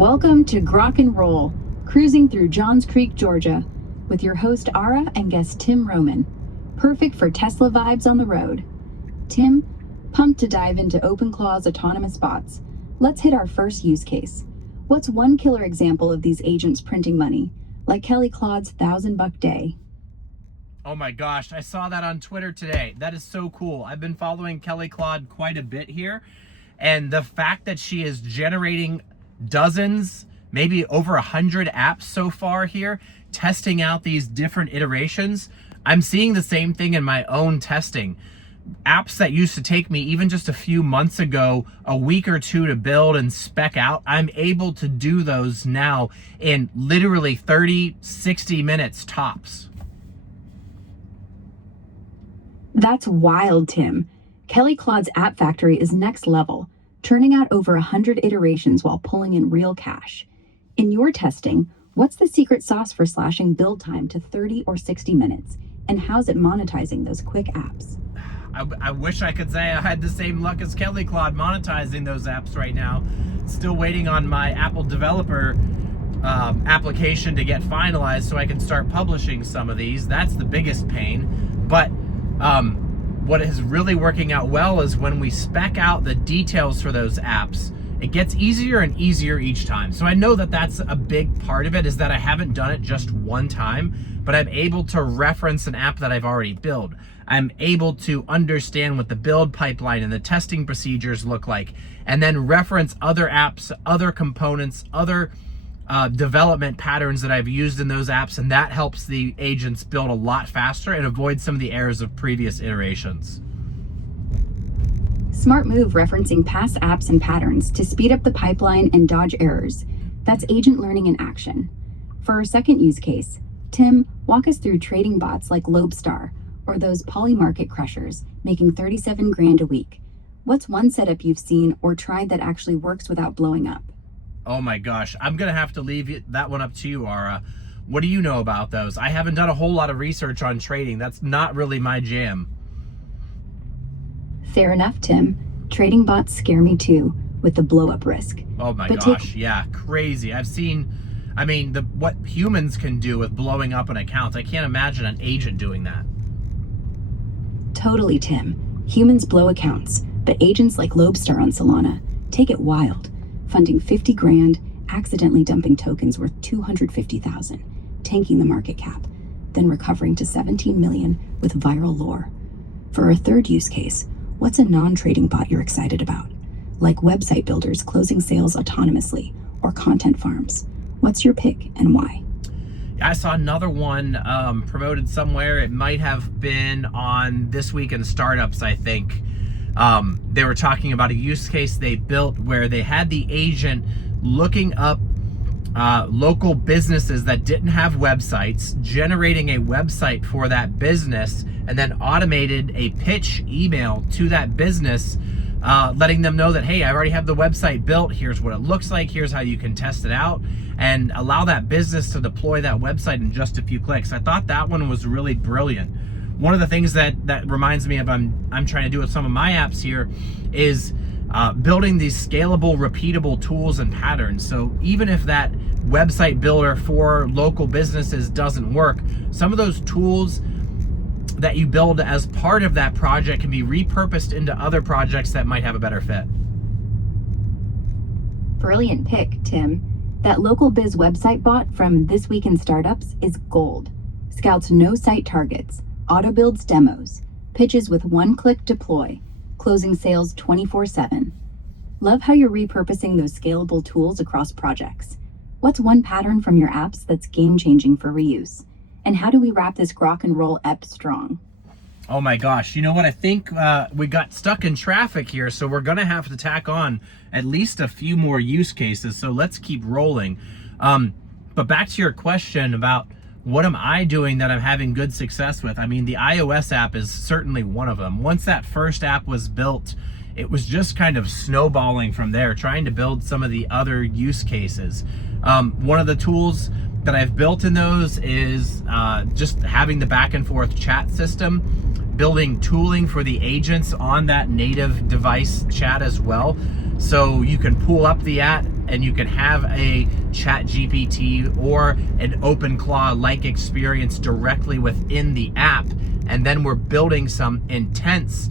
Welcome to Grok and Roll, cruising through Johns Creek, Georgia, with your host Ara and guest Tim Roman. Perfect for Tesla vibes on the road. Tim, pumped to dive into OpenClaw's autonomous bots. Let's hit our first use case. What's one killer example of these agents printing money, like Kelly Claude's $1,000 day? Oh my gosh, I saw that on Twitter today. That is so cool. I've been following Kelly Claude quite a bit here, and the fact that she is generating dozens, maybe over 100 apps so far here, testing out these different iterations. I'm seeing the same thing in my own testing. Apps that used to take me even just a few months ago, a week or two to build and spec out, I'm able to do those now in literally 30, 60 minutes tops. That's wild, Tim. Kelly Claude's app factory is next level, turning out over 100 iterations while pulling in real cash. In your testing, what's the secret sauce for slashing build time to 30 or 60 minutes? And how's it monetizing those quick apps? I wish I could say I had the same luck as Kelly Claude monetizing those apps right now. Still waiting on my Apple developer application to get finalized so I can start publishing some of these. That's the biggest pain. But what is really working out well is when we spec out the details for those apps, it gets easier and easier each time. So I know that that's a big part of it, is that I haven't done it just one time, but I'm able to reference an app that I've already built. I'm able to understand what the build pipeline and the testing procedures look like, and then reference other apps, other components, other development patterns that I've used in those apps, and that helps the agents build a lot faster and avoid some of the errors of previous iterations. Smart move, referencing past apps and patterns to speed up the pipeline and dodge errors. That's agent learning in action. For our second use case, Tim, walk us through trading bots like Lobestar or those poly market crushers making 37 grand a week. What's one setup you've seen or tried that actually works without blowing up? Oh my gosh, I'm gonna have to leave that one up to you, Ara. What do you know about those? I haven't done a whole lot of research on trading. That's not really my jam. Fair enough, Tim. Trading bots scare me too, with the blow-up risk. Oh my gosh, yeah, crazy. I've seen, what humans can do with blowing up an account. I can't imagine an agent doing that. Totally, Tim. Humans blow accounts, but agents like Lobestar on Solana take it wild, funding 50 grand, accidentally dumping tokens worth 250,000, tanking the market cap, then recovering to 17 million with viral lore. For our third use case, what's a non-trading bot you're excited about? Like website builders closing sales autonomously or content farms. What's your pick and why? I saw another one promoted somewhere. It might have been on This Week in Startups, I think. They were talking about a use case they built where they had the agent looking up local businesses that didn't have websites, generating a website for that business, and then automated a pitch email to that business, letting them know that, hey, I already have the website built. Here's what it looks like. Here's how you can test it out, and allow that business to deploy that website in just a few clicks. I thought that one was really brilliant. One of the things that reminds me of I'm trying to do with some of my apps here is building these scalable, repeatable tools and patterns. So even if that website builder for local businesses doesn't work, some of those tools that you build as part of that project can be repurposed into other projects that might have a better fit. Brilliant pick, Tim. That local biz website bot from This Week in Startups is gold. Scouts no site targets, auto builds demos, pitches with one-click deploy, closing sales 24/7. Love how you're repurposing those scalable tools across projects. What's one pattern from your apps that's game-changing for reuse? And how do we wrap this Grok and Roll ep strong? Oh my gosh, you know what? I think we got stuck in traffic here, so we're gonna have to tack on at least a few more use cases, so let's keep rolling. But back to your question about what am I doing that I'm having good success with? I mean, the iOS app is certainly one of them. Once that first app was built, it was just kind of snowballing from there, trying to build some of the other use cases. One of the tools that I've built in those is just having the back and forth chat system, building tooling for the agents on that native device chat as well. So you can pull up the app and you can have a chat GPT or an OpenClaw-like experience directly within the app. And then we're building some intents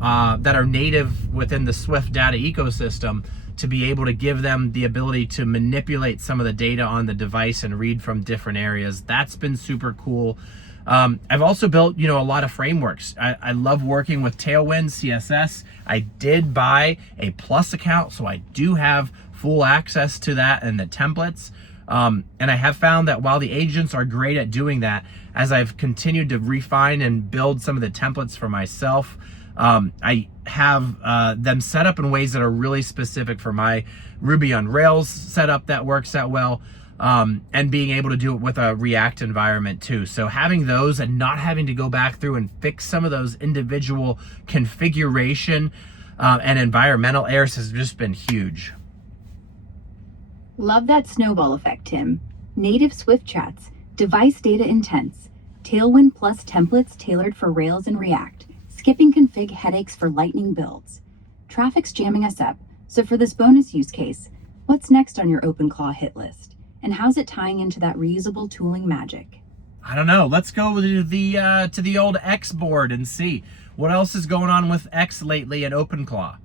that are native within the Swift data ecosystem to be able to give them the ability to manipulate some of the data on the device and read from different areas. That's been super cool. I've also built, a lot of frameworks. I love working with Tailwind CSS. I did buy a Plus account, so I do have full access to that and the templates. And I have found that while the agents are great at doing that, as I've continued to refine and build some of the templates for myself, I have them set up in ways that are really specific for my Ruby on Rails setup that works out well, and being able to do it with a React environment too. So having those and not having to go back through and fix some of those individual configuration and environmental errors has just been huge. Love that snowball effect, Tim. Native Swift chats, device data intents, Tailwind Plus templates tailored for Rails and React, skipping config headaches for lightning builds. Traffic's jamming us up, so for this bonus use case, what's next on your OpenClaw hit list? And how's it tying into that reusable tooling magic? I don't know. Let's go to the old X board and see what else is going on with X lately at OpenClaw.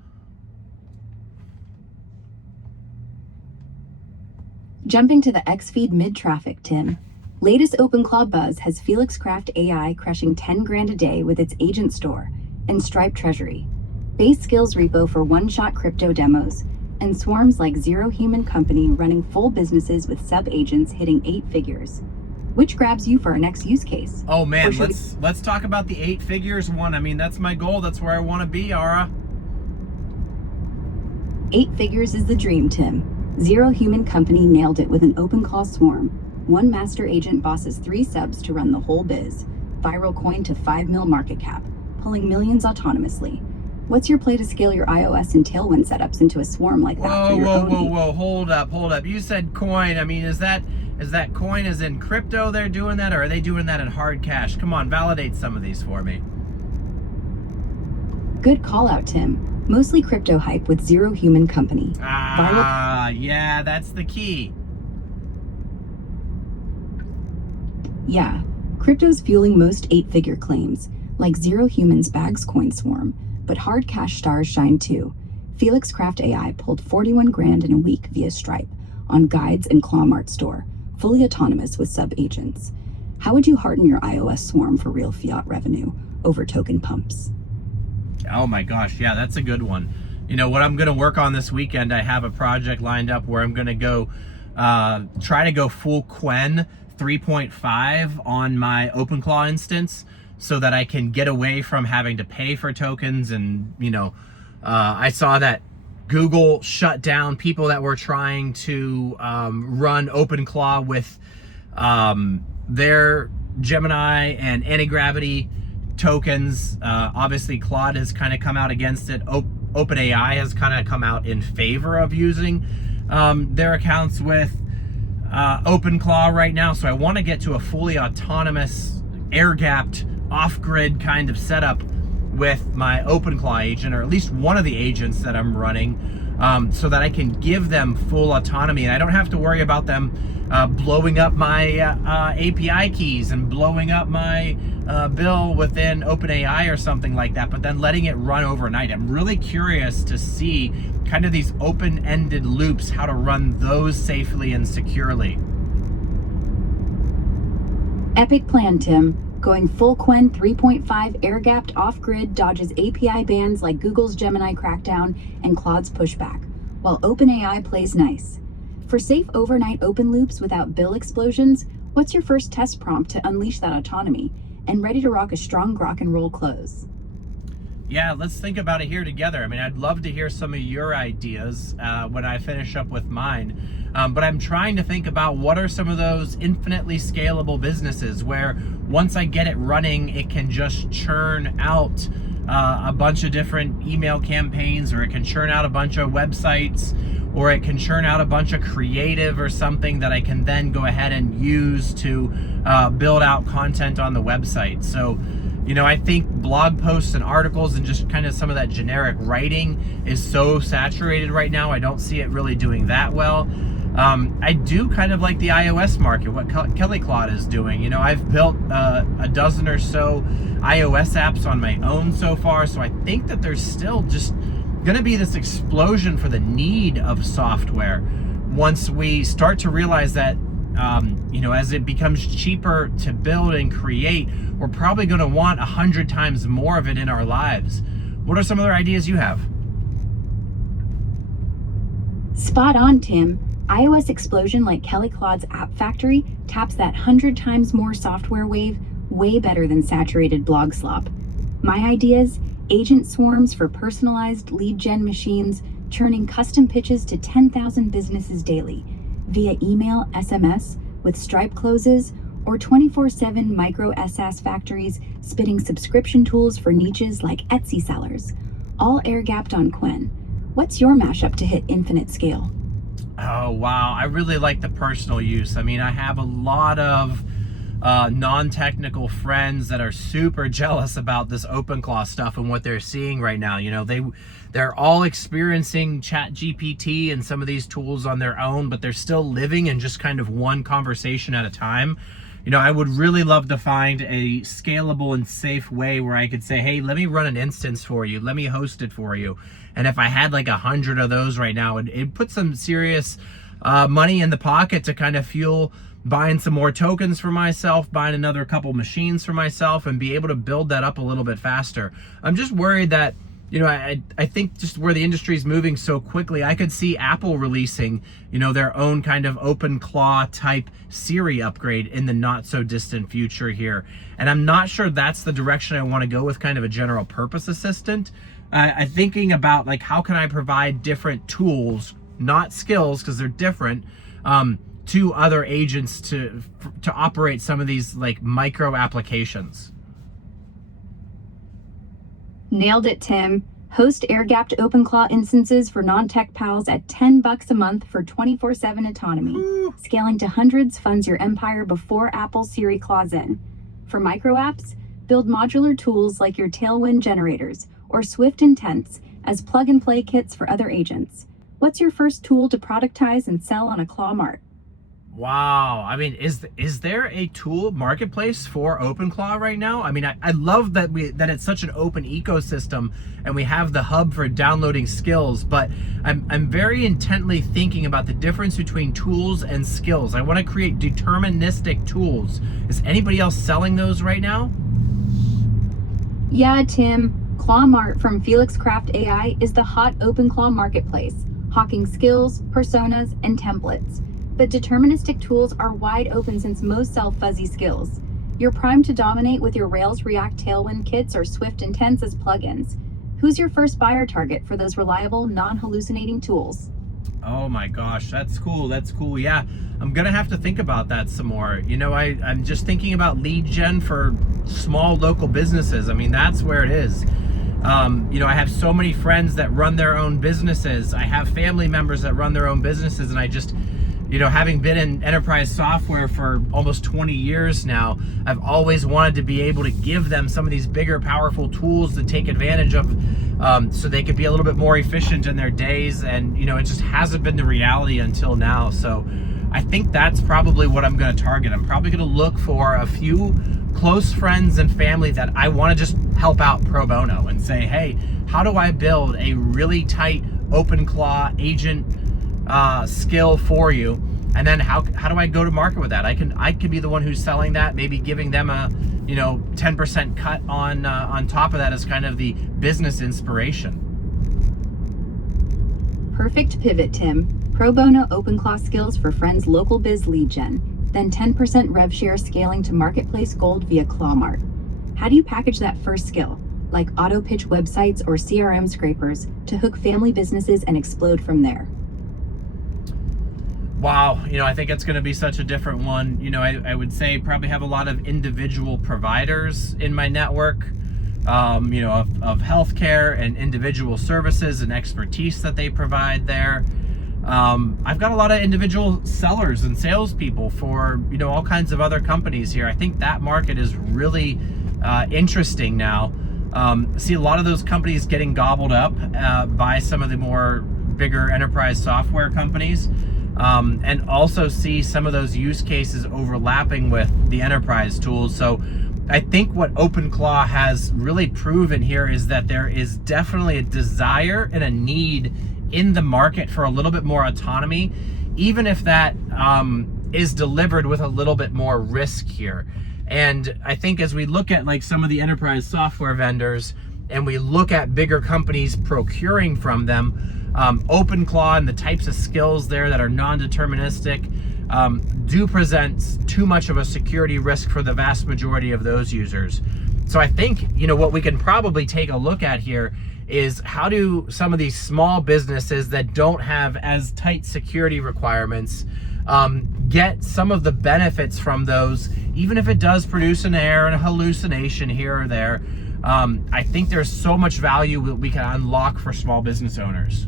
Jumping to the X feed mid-traffic, Tim. Latest OpenClaw buzz has Felixcraft AI crushing 10 grand a day with its agent store and Stripe Treasury, base skills repo for one-shot crypto demos, and swarms like Zero Human Company running full businesses with sub-agents hitting 8 figures. Which grabs you for our next use case? Oh man, let's talk about the 8 figures one. I mean, that's my goal. That's where I want to be, Ara. 8 figures is the dream, Tim. Zero Human Company nailed it with an OpenClaw swarm. One master agent bosses 3 subs to run the whole biz. Viral coin to 5 mil market cap, pulling millions autonomously. What's your play to scale your iOS and Tailwind setups into a swarm like that for your own? Whoa, hold up. You said coin. I mean, is that coin as in crypto they're doing that, or are they doing that in hard cash? Come on, validate some of these for me. Good call out, Tim. Mostly crypto hype with Zero Human Company. Yeah, that's the key. Yeah, crypto's fueling most 8-figure claims, like Zero Human's Bags coin swarm, but hard cash stars shine too. Felixcraft AI pulled 41 grand in a week via Stripe on Guides and Clawmart store, fully autonomous with sub-agents. How would you harden your iOS swarm for real fiat revenue over token pumps? Oh my gosh, yeah, that's a good one. What I'm going to work on this weekend, I have a project lined up where I'm going to go try to go full Quen 3.5 on my OpenClaw instance so that I can get away from having to pay for tokens. And, I saw that Google shut down people that were trying to run OpenClaw with their Gemini and anti-gravity tokens. Obviously, Claude has kind of come out against it. OpenAI has kind of come out in favor of using their accounts with OpenClaw right now. So I want to get to a fully autonomous, air-gapped, off-grid kind of setup with my OpenClaw agent, or at least one of the agents that I'm running, so that I can give them full autonomy and I don't have to worry about them blowing up my API keys and blowing up my bill within OpenAI or something like that, but then letting it run overnight. I'm really curious to see kind of these open-ended loops, how to run those safely and securely. Epic plan, Tim. Going full Quen 3.5 air-gapped off-grid dodges API bans like Google's Gemini crackdown and Claude's pushback, while OpenAI plays nice. For safe overnight open loops without bill explosions, what's your first test prompt to unleash that autonomy and ready to rock a strong grok and roll close? Yeah, let's think about it here together. I mean, I'd love to hear some of your ideas when I finish up with mine. But I'm trying to think about what are some of those infinitely scalable businesses where once I get it running, it can just churn out a bunch of different email campaigns, or it can churn out a bunch of websites, or it can churn out a bunch of creative or something that I can then go ahead and use to build out content on the website. So I think blog posts and articles and just kind of some of that generic writing is so saturated right now. I don't see it really doing that well. I do kind of like the iOS market, what Kelly Claude is doing. I've built a dozen or so iOS apps on my own so far, so I think that there's still just going to be this explosion for the need of software once we start to realize that, as it becomes cheaper to build and create, we're probably going to want 100 times more of it in our lives. What are some other ideas you have? Spot on, Tim. iOS explosion like Kelly Claude's App Factory taps that 100 times more software wave way better than saturated blog slop. My ideas: agent swarms for personalized lead gen machines, churning custom pitches to 10,000 businesses daily via email, SMS, with Stripe closes, or 24/7 micro SaaS factories spitting subscription tools for niches like Etsy sellers, all air-gapped on Quen. What's your mashup to hit infinite scale? Oh, wow. I really like the personal use. I have a lot of non-technical friends that are super jealous about this OpenClaw stuff and what they're seeing right now. They're all experiencing ChatGPT and some of these tools on their own, but they're still living in just kind of one conversation at a time. I would really love to find a scalable and safe way where I could say, hey, let me run an instance for you. Let me host it for you. And if I had like 100 of those right now, it'd put some serious money in the pocket to kind of fuel buying some more tokens for myself, buying another couple machines for myself, and be able to build that up a little bit faster. I'm just worried that, I think just where the industry is moving so quickly, I could see Apple releasing, their own kind of OpenClaw type Siri upgrade in the not so distant future here. And I'm not sure that's the direction I want to go with kind of a general purpose assistant. I'm thinking about like, how can I provide different tools, not skills, because they're different, to other agents to operate some of these like micro applications. Nailed it, Tim. Host air-gapped OpenClaw instances for non-tech pals at $10 a month for 24/7 autonomy. Ooh. Scaling to hundreds funds your empire before Apple Siri claws in. For micro apps, build modular tools like your Tailwind generators or Swift Intents as plug-and-play kits for other agents. What's your first tool to productize and sell on a Claw Mart? Wow. Is there a tool marketplace for OpenClaw right now? I love that it's such an open ecosystem and we have the hub for downloading skills, but I'm very intently thinking about the difference between tools and skills. I want to create deterministic tools. Is anybody else selling those right now? Yeah, Tim. Claw Mart from Felix Craft AI is the hot OpenClaw marketplace, hawking skills, personas, and templates. But deterministic tools are wide open since most sell fuzzy skills. You're primed to dominate with your Rails React Tailwind kits or Swift Intents as plugins. Who's your first buyer target for those reliable, non-hallucinating tools? Oh my gosh, that's cool. Yeah, I'm gonna have to think about that some more. I'm just thinking about lead gen for small local businesses. That's where it is. I have so many friends that run their own businesses. I have family members that run their own businesses, and I just, having been in enterprise software for almost 20 years now, I've always wanted to be able to give them some of these bigger, powerful tools to take advantage of, so they could be a little bit more efficient in their days. And, it just hasn't been the reality until now. So I think that's probably what I'm going to target. I'm probably going to look for a few close friends and family that I want to just help out pro bono and say, hey, how do I build a really tight OpenClaw agent skill for you, and then how do I go to market with that? I can be the one who's selling that, maybe giving them a 10% cut on top of that as kind of the business inspiration. Perfect pivot, Tim. Pro bono OpenClaw skills for friends' local biz lead gen, then 10% rev share scaling to marketplace gold via Clawmart. How do you package that first skill, like auto pitch websites or CRM scrapers, to hook family businesses and explode from there? Wow, I think it's going to be such a different one. I would say probably have a lot of individual providers in my network, of healthcare and individual services and expertise that they provide there. I've got a lot of individual sellers and salespeople for, all kinds of other companies here. I think that market is really interesting now. See a lot of those companies getting gobbled up by some of the more bigger enterprise software companies, and also see some of those use cases overlapping with the enterprise tools. So I think what OpenClaw has really proven here is that there is definitely a desire and a need in the market for a little bit more autonomy, even if that is delivered with a little bit more risk here. And I think as we look at like some of the enterprise software vendors and we look at bigger companies procuring from them, OpenClaw and the types of skills there that are non-deterministic do present too much of a security risk for the vast majority of those users. So I think, you know, what we can probably take a look at here is how do some of these small businesses that don't have as tight security requirements get some of the benefits from those, even if it does produce an error and a hallucination here or there. I think there's so much value that we can unlock for small business owners.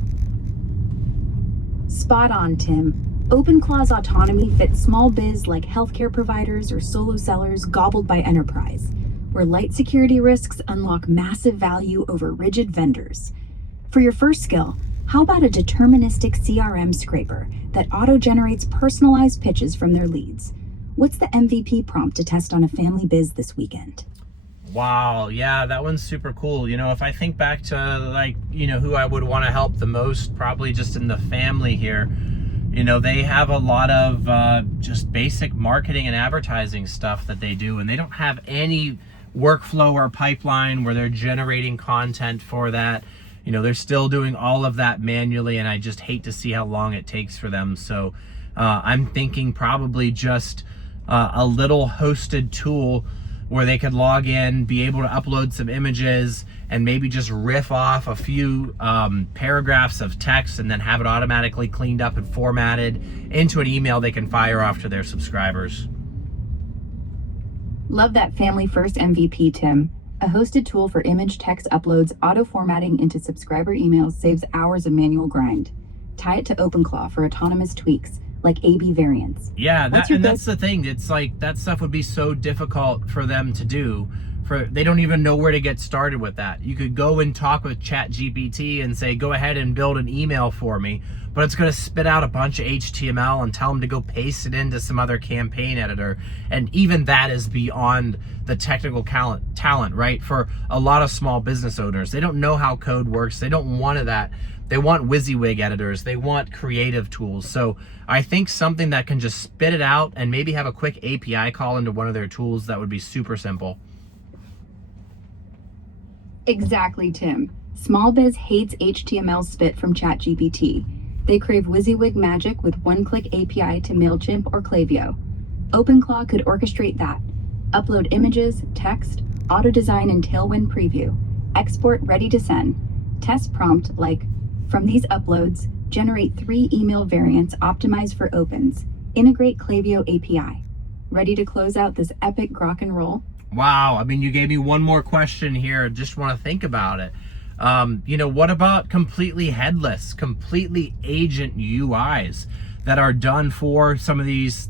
Spot on, Tim. OpenClaw's autonomy fits small biz like healthcare providers or solo sellers gobbled by enterprise, where light security risks unlock massive value over rigid vendors. For your first skill, how about a deterministic CRM scraper that auto-generates personalized pitches from their leads? What's the MVP prompt to test on a family biz this weekend? Wow, yeah, that one's super cool. You know, if I think back to like, you know, who I would want to help the most, probably just in the family here, you know, they have a lot of just basic marketing and advertising stuff that they do, and they don't have any workflow or pipeline where they're generating content for that. You know, they're still doing all of that manually, and I just hate to see how long it takes for them. So I'm thinking probably just a little hosted tool where they could log in, be able to upload some images, and maybe just riff off a few paragraphs of text and then have it automatically cleaned up and formatted into an email they can fire off to their subscribers. Love that family first MVP, Tim. A hosted tool for image text uploads, auto-formatting into subscriber emails saves hours of manual grind. Tie it to OpenClaw for autonomous tweaks, like A/B variants. Yeah, that's the thing. It's like that stuff would be so difficult for them to do. They don't even know where to get started with that. You could go and talk with ChatGPT and say, go ahead and build an email for me, but it's going to spit out a bunch of HTML and tell them to go paste it into some other campaign editor. And even that is beyond the technical talent, right? For a lot of small business owners, they don't know how code works. They don't want that. They want WYSIWYG editors. They want creative tools. So I think something that can just spit it out and maybe have a quick API call into one of their tools, that would be super simple. Exactly, Tim. Small biz hates HTML spit from ChatGPT. They crave WYSIWYG magic with one-click API to MailChimp or Klaviyo. OpenClaw could orchestrate that. Upload images, text, auto-design in Tailwind Preview. Export ready to send. Test prompt like, from these uploads, generate 3 email variants optimized for opens. Integrate Klaviyo API. Ready to close out this epic Grok and roll? Wow, I mean, you gave me one more question here. Just want to think about it. You know, what about completely headless, completely agent UIs that are done for some of these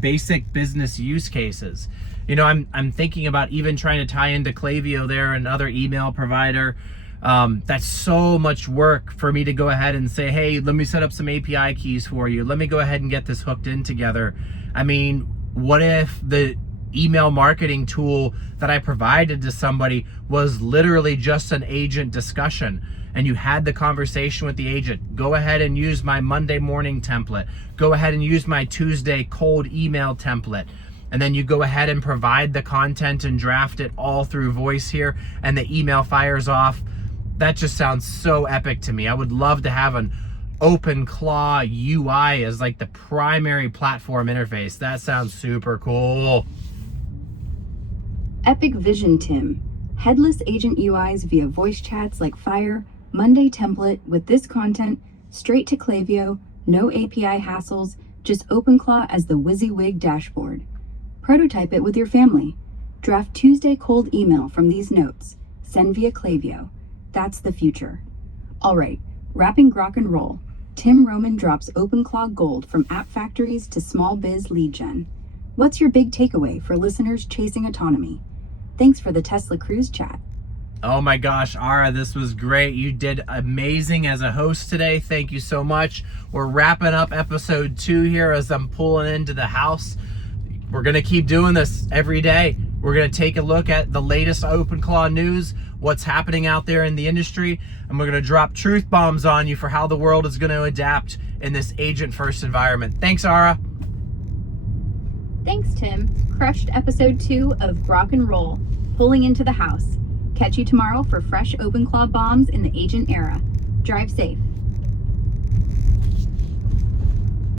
basic business use cases? You know, I'm thinking about even trying to tie into Klaviyo there, another email provider. That's so much work for me to go ahead and say, hey, let me set up some API keys for you. Let me go ahead and get this hooked in together. I mean, what if the email marketing tool that I provided to somebody was literally just an agent discussion, and you had the conversation with the agent? Go ahead and use my Monday morning template. Go ahead and use my Tuesday cold email template. And then you go ahead and provide the content and draft it all through voice here, and the email fires off. That just sounds so epic to me. I would love to have an OpenClaw UI as like the primary platform interface. That sounds super cool. Epic vision, Tim. Headless agent UIs via voice chats like Fire, Monday template with this content, straight to Klaviyo, no API hassles, just OpenClaw as the WYSIWYG dashboard. Prototype it with your family. Draft Tuesday cold email from these notes. Send via Klaviyo. That's the future. All right, wrapping Grok and roll. Tim Roman drops OpenClaw Gold from app factories to small biz lead gen. What's your big takeaway for listeners chasing autonomy? Thanks for the Tesla Cruise chat. Oh my gosh, Ara, this was great. You did amazing as a host today. Thank you so much. We're wrapping up episode 2 here as I'm pulling into the house. We're going to keep doing this every day. We're going to take a look at the latest OpenClaw news, what's happening out there in the industry, and we're going to drop truth bombs on you for how the world is going to adapt in this agent-first environment. Thanks, Ara. Thanks, Tim. Crushed episode 2 of Grok and Roll, pulling into the house. Catch you tomorrow for fresh OpenClaw bombs in the agent era. Drive safe.